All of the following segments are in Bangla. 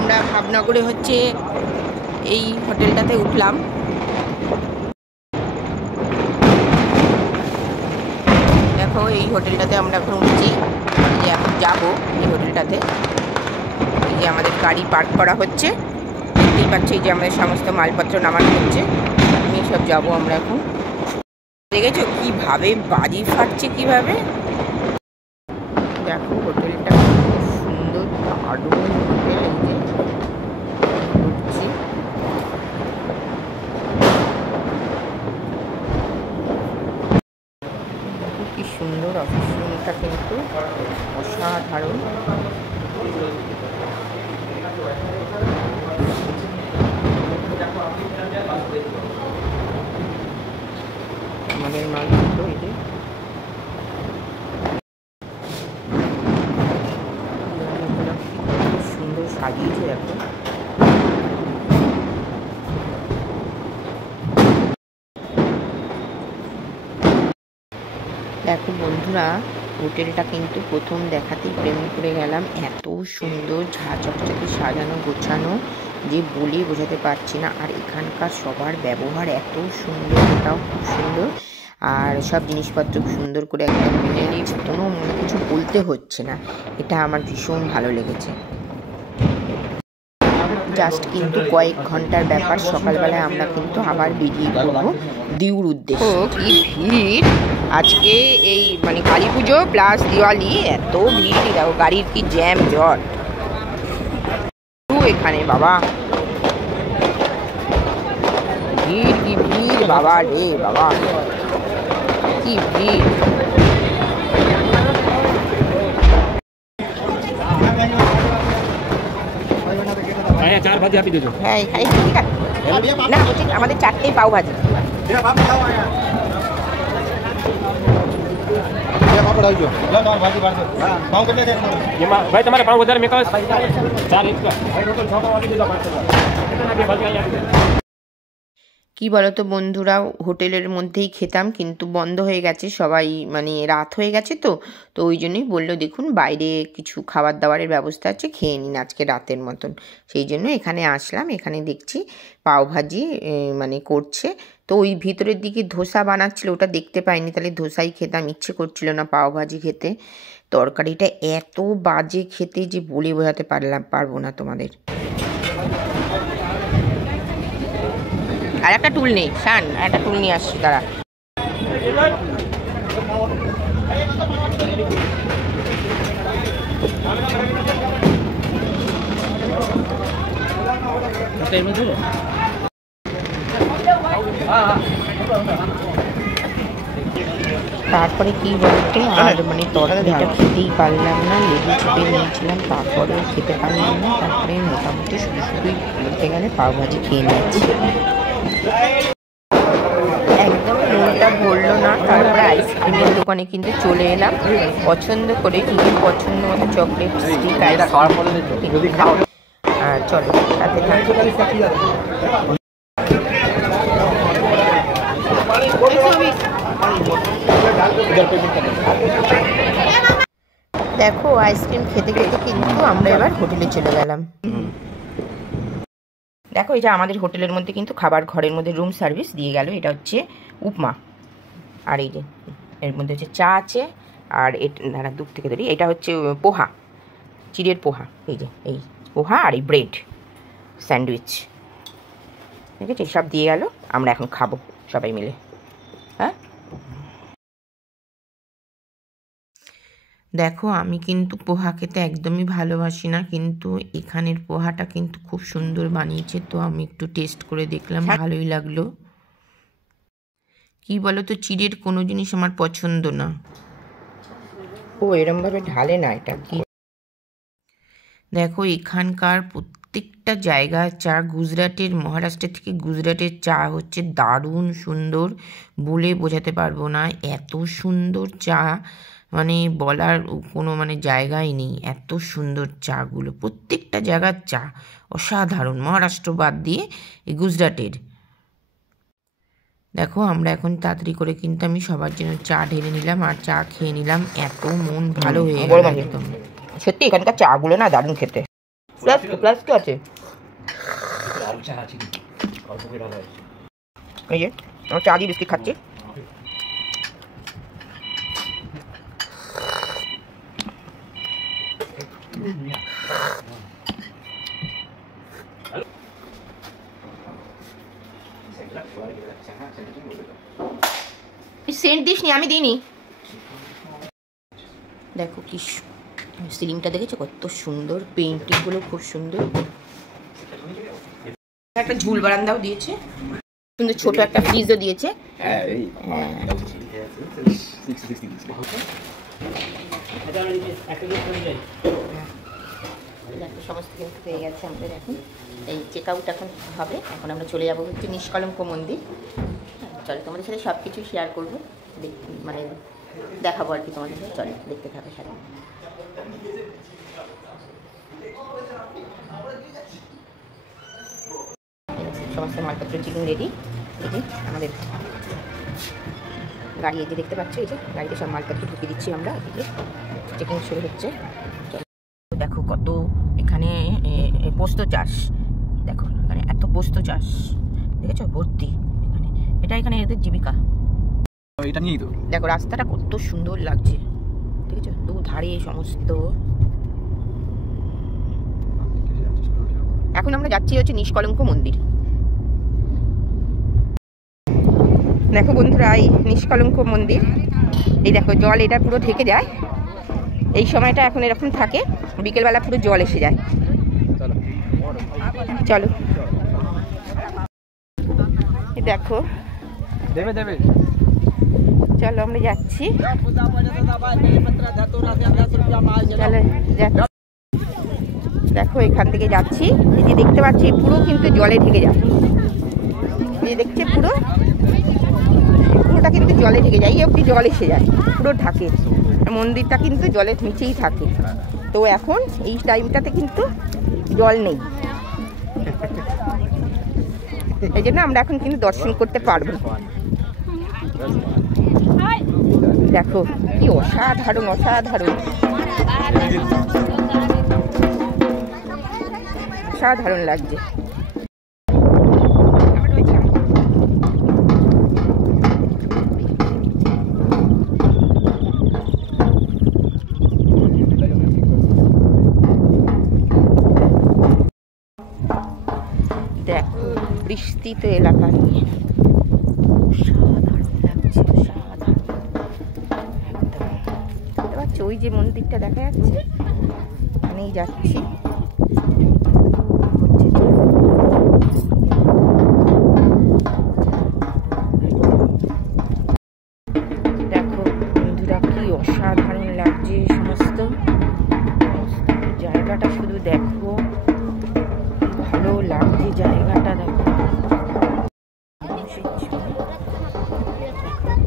আমরা ভাবনগরে হচ্ছে এই হোটেলটাতে উঠলাম। দেখো এই হোটেলটাতে আমরা এখন উঠছি, যে এখন যাবো এই হোটেলটাতে। এই যে আমাদের গাড়ি পার্ক করা হচ্ছে, দেখতেই পাচ্ছি যে আমাদের সমস্ত মালপত্র নামানো হচ্ছে, আমি সব যাবো আমরা এখন। দেখেছো কিভাবে বাজি ফাটছে, কিভাবে দেখো হোটেলটা খুব সুন্দর, দারুণ হোটেল। এই যে উঠছি, দেখো কি সুন্দর অফিস রুমটা, কিন্তু অসাধারণ। আমাদের মালপত্র এই যে সুন্দর সাজিয়েছে। দেখো দেখো বন্ধুরা, হোটেলটা কিন্তু প্রথম দেখাতেই প্রেমে পড়ে গেলাম। এত সুন্দর ঝা চকচকে সাজানো গোছানো যে বলে বোঝাতে পারছি না। আর এখানকার সবার ব্যবহার এত সুন্দর, এটাও খুব সুন্দর। আর সব জিনিসপত্র সুন্দর করে একদম মেনে নিয়েছে, কোনো মনে কিছু বলতে হচ্ছে না। এটা আমার ভীষণ ভালো লেগেছে। জাস্ট কিন্তু কয়েক ঘন্টার ব্যাপার, সকালবেলায় আমরা কিন্তু আবার বেরিয়ে পড়বো দিউর উদ্দেশ্যে। কি ভিড় আজকে, এই মানে কালী পুজো প্লাস দিওয়ালি, এত ভিড়। দেখো গাড়ির কি জ্যাম জট এখানে, বাবা ভিড়, কি ভিড় বাবা রে বাবা, কি ভিড়। হ্যাঁ এখানে ঠিক আছে না, বলছি আমাদের 4টেই পাও ভাজি। भाई तुम्हारे 5,000 में का 4 इंच का। কি বলতো বন্ধুরা, হোটেলের মধ্যেই খেতাম, কিন্তু বন্ধ হয়ে গেছে সবাই, মানে রাত হয়ে গেছে তো তো ওই জন্যই বললো দেখুন বাইরে কিছু খাবার দাবারের ব্যবস্থা আছে, খেয়ে নিন আজকে রাতের মতন। সেই জন্য এখানে আসলাম। এখানে দেখছি পাওভাজি মানে করছে, তো ওই ভিতরের দিকে ধোসা বানাচ্ছিল, ওটা দেখতে পাইনি, তাহলে ধোসাই খেতাম, ইচ্ছে করছিল না পাওভাজি খেতে। তরকারিটা এত বাজে খেতে যে বলে বোঝাতে পারবো না তোমাদের। আর একটা টুল নেই, শান একটা টুল নিয়ে আসছি তারা। তারপরে কি বলতো, আর মানে তরকারিটা খেতেই পারলাম না, লেবু চিপে নিয়েছিলাম, তারপরেও খেতে পারলাম না। তারপরে মোটামুটি শুধু শুধুই বলতে গেলে পাওভাজি খেয়ে নিচ্ছি। একদম মনটা ভরলো না। তারপরে আইসক্রিমের দোকানে কিন্তু চলে এলাম, পছন্দ করে নিজের পছন্দ মতো চকলেট স্টিক আইসক্রিম। চলো সাথে দেখো আইসক্রিম খেতে খেতে কিন্তু আমরা এবার হোটেলে চলে গেলাম। দেখো এটা আমাদের হোটেলের মধ্যে কিন্তু খাবার ঘরের মধ্যে রুম সার্ভিস দিয়ে গেল। এটা হচ্ছে উপমা, আর এই যে এর মধ্যে হচ্ছে চা আছে, আর এটা দূর থেকে ধরি, এটা হচ্ছে পোহা, চিড়ের পোহা। এই যে এই পোহা আর এই ব্রেড স্যান্ডউইচ, ঠিক আছে, সব দিয়ে গেল। আমরা এখন খাবো সবাই মিলে। হ্যাঁ দেখো আমি কিন্তু পোহা খেতে একদমই ভালোবাসি না, কিন্তু এখানের পোহাটা কিন্তু খুব সুন্দর বানিয়েছে, তো আমি একটু টেস্ট করে দেখলাম, ভালোই লাগলো। কি বলো তো, চিড়ের কোনো জিনিস আমার পছন্দ না। ও এরমভাবে ঢালে না, এটা কি দেখো এখানকার প্রত্যেকটা জায়গার চা, গুজরাটের, মহারাষ্ট্রের থেকে গুজরাটের চা হচ্ছে দারুণ সুন্দর, বলে বোঝাতে পারবো না। এত সুন্দর চা, মানে বলার কোনো মানে জায়গাই নেই, এত সুন্দর চাগুলো, প্রত্যেকটা জায়গার চা অসাধারণ। মহারাষ্ট্র বাদ দিয়ে এই গুজরাটের। দেখো আমরা এখন তাড়াতাড়ি করে কিন্তু আমি সবার জন্য চা ঢেলে নিলাম আর চা খেয়ে নিলাম, এত মন ভালো হয়ে গেল একদম। সত্যি এখানকার চাগুলো না দারুণ খেতে। প্লাস তো আছে। এই যে আমার চা দিয়ে বিস্কিট খাচ্ছি। সেন্ট দিস নি, আমি দিইনি। দেখো কি সিলিংটা দেখেছো কত সুন্দর, পেইন্টিং গুলো খুব সুন্দর। একটা ঝুল বারান্দাও দিয়েছে, সুন্দর ছোট একটা ফ্রিজও দিয়েছে। সমস্ত কিছু পেয়ে গেছে আমাদের। এখন এই চেক আউট এখন হবে। এখন আমরা চলে যাবো হচ্ছে নিষ্কলঙ্ক মন্দির। চলো তোমাদের সাথে সব কিছু শেয়ার করবো, মানে দেখাবো আর কি তোমাদের সাথে। চলো দেখতে থাকো সাথে। সমস্ত মালপত্র চেকিং রেডি। এই যে আমাদের গাড়ি, এই যে দেখতে পাচ্ছ, এই যে গাড়িতে সব মালপত্র ঢুকিয়ে দিচ্ছি আমরা। এদিকে চেকিং শুরু হচ্ছে। দেখো কত এখানে পোস্ত চাষ, দেখো এখানে এত পোস্ত চাষ দেখেছো ভর্তি এখানে। এখানে এদের জীবিকা। এটা নিয়েই তো দেখো রাস্তাটা কত সুন্দর লাগছে, দেখেছো দু ধারে সমস্ত। এখন আমরা যাচ্ছি হচ্ছে নিষ্কলঙ্ক মন্দির। দেখো বন্ধুরা, এই নিষ্কলঙ্ক মন্দির, এই দেখো জল এটা পুরো ঢেকে যায় এই সময়টা। এখন এরকম থাকে, বিকেলবেলা পুরো জল এসে যায়। চলো দেখো, চলো আমরা যাচ্ছি। দেখো এখান থেকে যাচ্ছি, এই যে দেখতে পাচ্ছি পুরো কিন্তু জলে ঢেকে যায়। এই দেখছে পুরোটা কিন্তু জলে ঢেকে যায়, এই অবধি জল এসে যায়, পুরো ঢাকে। মন্দিরটা কিন্তু জলের নিচেই থাকে। তো এখন এই টাইমটাতে কিন্তু জল নেই, এই জন্য আমরা এখন কিন্তু দর্শন করতে পারবো। দেখো কি অসাধারণ অসাধারণ অসাধারণ লাগছে। দেখো বিস্তৃত এলাকা নিয়ে অসাধারণ লাগছে, অসাধারণ। দেখতে পাচ্ছ ওই যে মন্দিরটা দেখা যাচ্ছে, ওখানেই যাচ্ছি। দেখো বন্ধুরা কি অসাধারণ লাগছে, সমস্ত জায়গাটা শুধু দেখো, ভালো লাগছে জায়গাটা। দেখো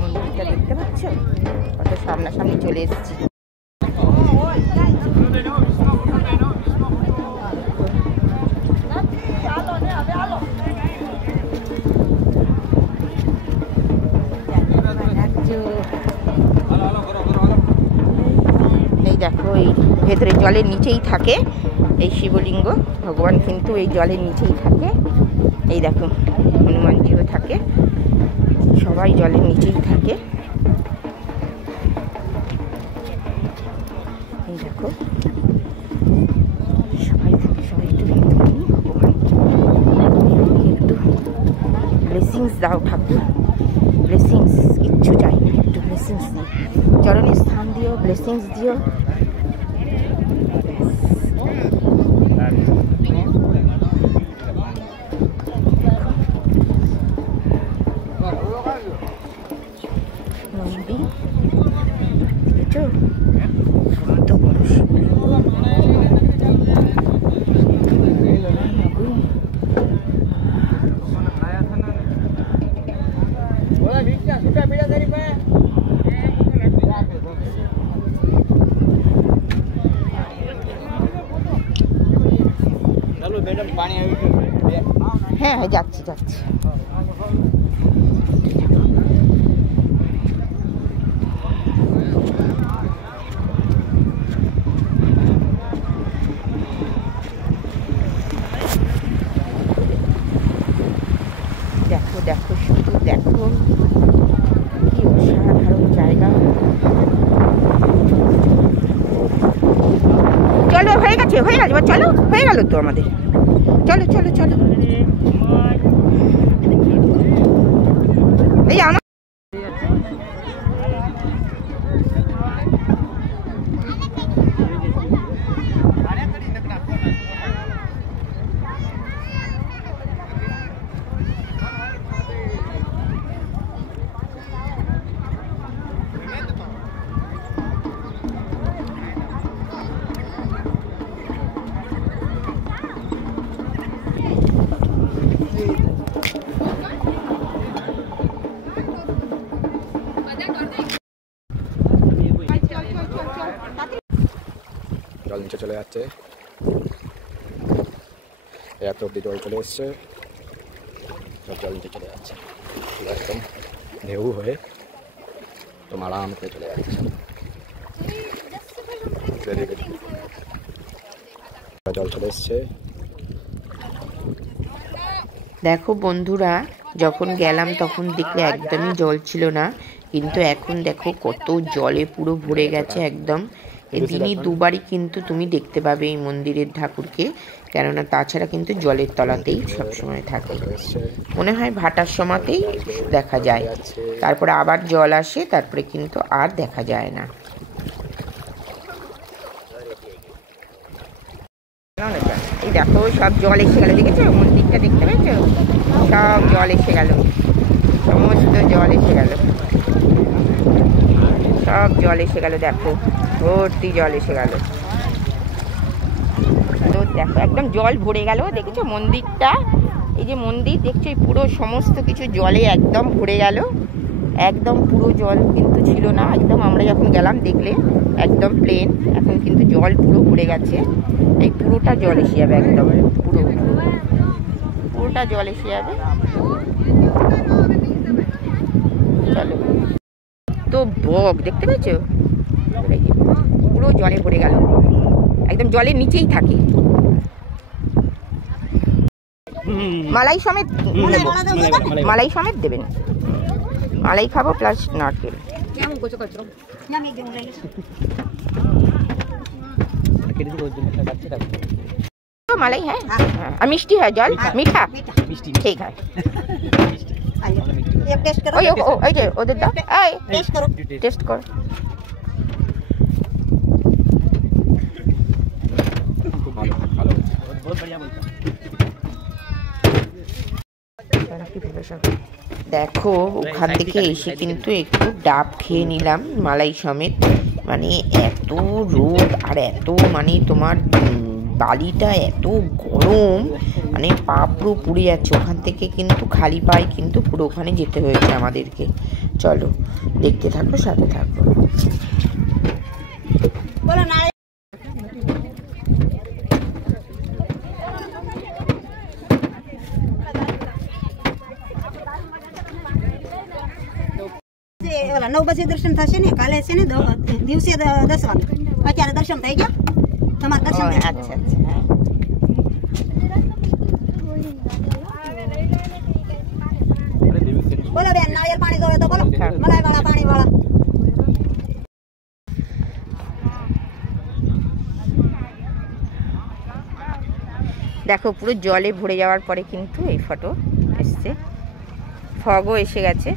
মন্দিরটা দেখতে পাচ্ছ, কত সামনাসামনি চলে এসেছি। এই দেখো এই ভেতরে জলের নিচেই থাকে এই শিবলিঙ্গ, ভগবান কিন্তু এই জলের নিচেই থাকে। এই দেখো হনুমানজিও থাকে, সবাই জলের নিচেই থাকে। এই দেখো সবাই থাকে, সবাই একটু ভগবান একটু ব্লেসিংস দাও ঠাকুর, ব্লেসিংস, কিচ্ছু চাই না, একটু ব্লেসিংস দিও, চরণে স্থান দিও, ব্লেসিংস দিও। হ্যাঁ হ্যাঁ যাচ্ছি যাচ্ছি। হয়ে গেছে, চলো হয়ে গেল তো আমাদের, চলো চলো চলো। এই আমার জল নিচে চলে যাচ্ছে, এত অব্দি জল চলে এসছে, সব জল নিচে চলে যাচ্ছে একদম ঢেউ হয়ে, তো আরাম করে চলে যাচ্ছে। জল চলে এসছে। দেখো বন্ধুরা, যখন গেলাম তখন দেখলে একদমই জল ছিল না, কিন্তু এখন দেখো কত জলে পুরো ভরে গেছে একদম। এদিনই দুবারই কিন্তু তুমি দেখতে পাবে এই মন্দিরের ঠাকুরকে, কেননা তাছাড়া কিন্তু জলের তলাতেই সবসময় থাকে। মনে হয় ভাটার সময়তেই দেখা যায়, তারপরে আবার জল আসে, তারপরে কিন্তু আর দেখা যায় না। এই দেখো সব জল এসে গেল, দেখেছো মন্দিরটা দেখতে পেয়েছো, সব জল এসে গেল, সমস্ত জল এসে গেল, সব জল এসে গেল, দেখো ভর্তি জল এসে গেল। তো দেখো একদম জল ভরে গেল, দেখেছো মন্দিরটা, এই যে মন্দির দেখছো এই পুরো সমস্ত কিছু জলে একদম ভরে গেল, একদম পুরো জল কিন্তু ছিল না, একদম আমরা যখন গেলাম দেখলে একদম প্লেন, এখন কিন্তু জল পুরো ভরে গেছে, এই পুরোটা জল এসে যাবে, একদম পুরোটা জল এসে যাবে। চলো, তো বক দেখতে পেয়েছো, পুরো জলে ভরে গেল, একদম জলের নিচেই থাকে। মালাই সমেত, মালাই সমেত দেবেন, মালাই খাবো প্লাস নারকেল। মালাই হ্যাঁ, আর মিষ্টি হয়, জল মিঠা, ঠিক হয়। ওই যে ওদের দাও, টেস্ট করো। দেখো ওখান থেকে এসে কিন্তু একটু ডাব খেয়ে নিলাম মালাই সমেত, মানে এত রোদ আর এত মানে তোমার বালিটা এত গরম, মানে পা পুরো পুড়ে যাচ্ছে, ওখান থেকে কিন্তু খালি পায়ে কিন্তু পুরো ওখানে যেতে হয়েছে আমাদেরকে। চলো দেখতে থাকো, সাথে থাকো। ઓલા 9 બજે દર્શન થશે ને, કાલે છે ને દિવસે 10 વાગે, અત્યારે દર્શન થઈ ગયા તમારા દર્શન થઈ ગયા। আচ্ছা আচ্ছা, બોલો બેન નાળિયેર પાણી જોવે તો બોલો, મલાઈ વાળા પાણી વાળા। দেখো পুরো জলে ভরে যাওয়ার পরে কিন্তু এই ফটো এসছে, ফগও এসে গেছে।